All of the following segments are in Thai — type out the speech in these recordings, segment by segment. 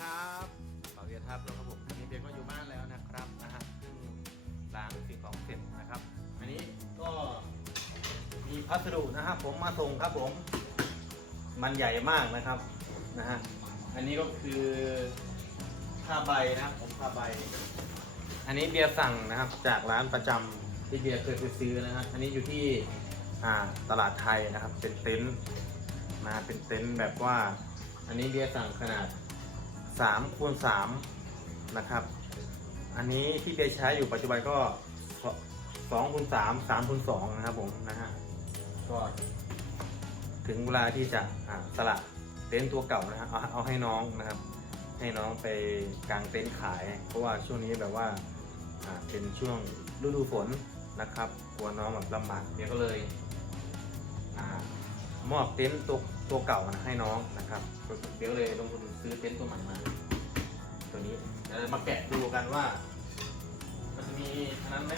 ครับบ่าเวียทับแล้วครับผมวันนี้เบียร์ก็อยู่บ้านแล้วนะครับนะฮะซึ่งล้างสิ่งของเสร็จนะครับ อันนี้ก็มีพัสดุนะฮะผมมาส่งครับผม มันใหญ่มากนะครับนะฮะอันนี้ก็คือผ้าใบนะครับผมผ้าใบ อันนี้เบียร์สั่งนะครับจากร้านประจำที่เบียร์เคยไปซื้อนะฮะอันนี้อยู่ที่อ่าตลาดไทยนะครับเป็นเต็นท์นะเป็นเต็นท์แบบว่า อันนี้เบียร์สั่งขนาด 3คูณ3นะครับ อันนี้ที่เบียใช้อยู่ปัจจุบันก็2คูณ3 3คูณ2นะครับผมนะฮะก็ถึงเวลาที่จะอ่าสละเต็นท์ตัวเก่านะฮะเอาเอาให้น้องนะครับ ให้น้องไปกางเต็นท์ขาย เพราะว่าช่วงนี้แบบว่าอ่าเป็นช่วงฤดูฝนนะครับกลัวน้องแบบลำบากเดี๋ยวก็เลยอามอบเต็นท์ตัวตัวเก่านะให้น้องนะครับ เดี๋ยวเลยลงทุนซื้อเต็นท์ตัวใหม่มา ยวมาแกะดูกันว่า มันจะมีอันนั้นไหม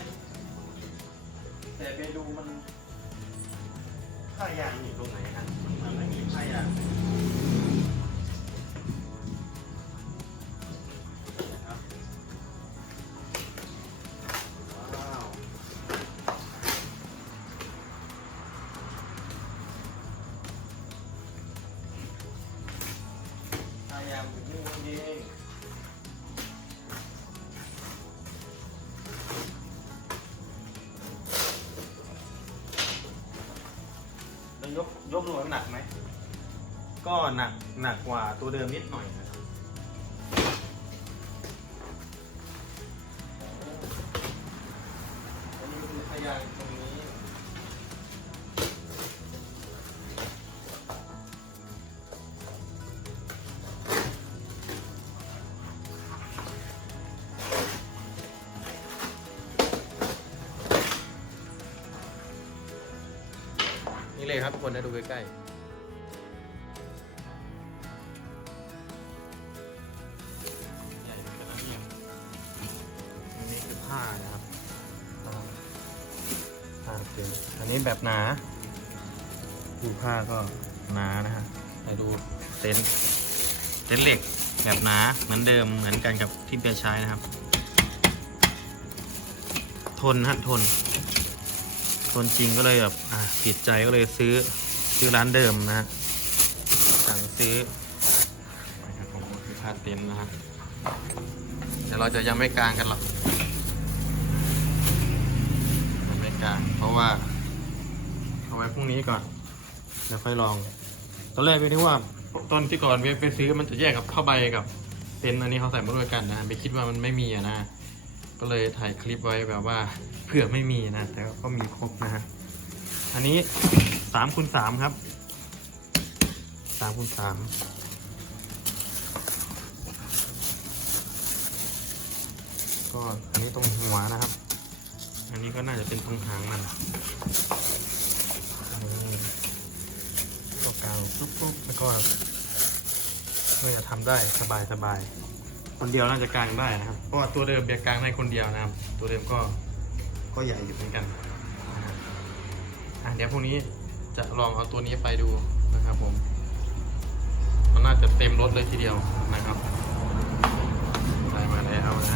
แต่ไปดูมันผ้ายางอยู่ตรงไหนฮะมันไม่มีผ้ายางนะครับว้าวพยายามอยู่นี่เอง กยกยกรวหนักไหม ก็หนักหนักกว่าตัวเดิมนิดหน่อยนะครับอันนี้คือพยาย ครับทุกคนนะดูใกล้ใหญ่เหมือนกันนะเนี่ยอันนี้คือผ้านะครับผ้าผ้าเต็มอันนี้แบบหนา ดูผ้าก็หนานะฮะให้ดูเต็นท์เต็นท์เหล็กแบบหนาเหมือนเดิมเหมือนกันกับที่เบียใช้นะครับ ทนฮะทน ทนจริงก็เลยแบบอะผิดใจก็เลยซื้อซื้อร้านเดิมนะฮะสั่งซื้อนะครับผมคือผ้าเต็นท์นะฮะเดี๋ยวเราจะยังไม่กลางกันหรอกยังไม่กลางเพราะว่าเอาไว้พรุ่งนี้ก่อนเดี๋ยวค่อยลอง ตอนแรกไปนึกว่าตอนที่ก่อนเวไปซื้อมันจะแยกกับผ้าใบกับเต็นท์อันนี้เขาใส่มาด้วยกันนะ ไม่คิดว่ามันไม่มีอะนะ ก็เลยถ่ายคลิปไว้แบบว่าเผื่อไม่มีนะ แต่ก็มีครบนะฮะ อันนี้สามคูณสามครับสามคูณสามก็อันนี้ตรงหัวนะครับ อันนี้ก็น่าจะเป็นตรงหางมันก็กางปุ๊บปุ๊บแล้วก็ก็จะทำได้สบายสบาย คนเดียวน่าจะกลางได้นะครับ เพราะว่าตัวเดิมเบียร์กลางได้คนเดียวนะครับ ตัวเดิมก็ก็ใหญ่อยู่เหมือนกันนะฮะอะเดี๋ยวพรุ่งนี้จะลองเอาตัวนี้ไปดูนะครับผม มันน่าจะเต็มรถเลยทีเดียวนะครับได้มาแล้วนะ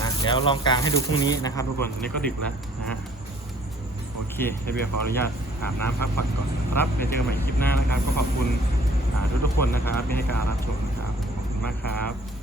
นะเดี๋ยวลองกลางให้ดูพรุ่งนี้นะครับทุกคนนี่ก็ดึกแล้วนะฮะโอเคเดี๋ยวเบียร์ขออนุญาตอาบน้ำพักผ่อนก่อนนะครับเดี๋ยวเจอกันใหม่คลิปหน้านะครับ ก็ขอบคุณอ่าทุกๆคนนะครับที่ให้การรับชมนะครับากครับ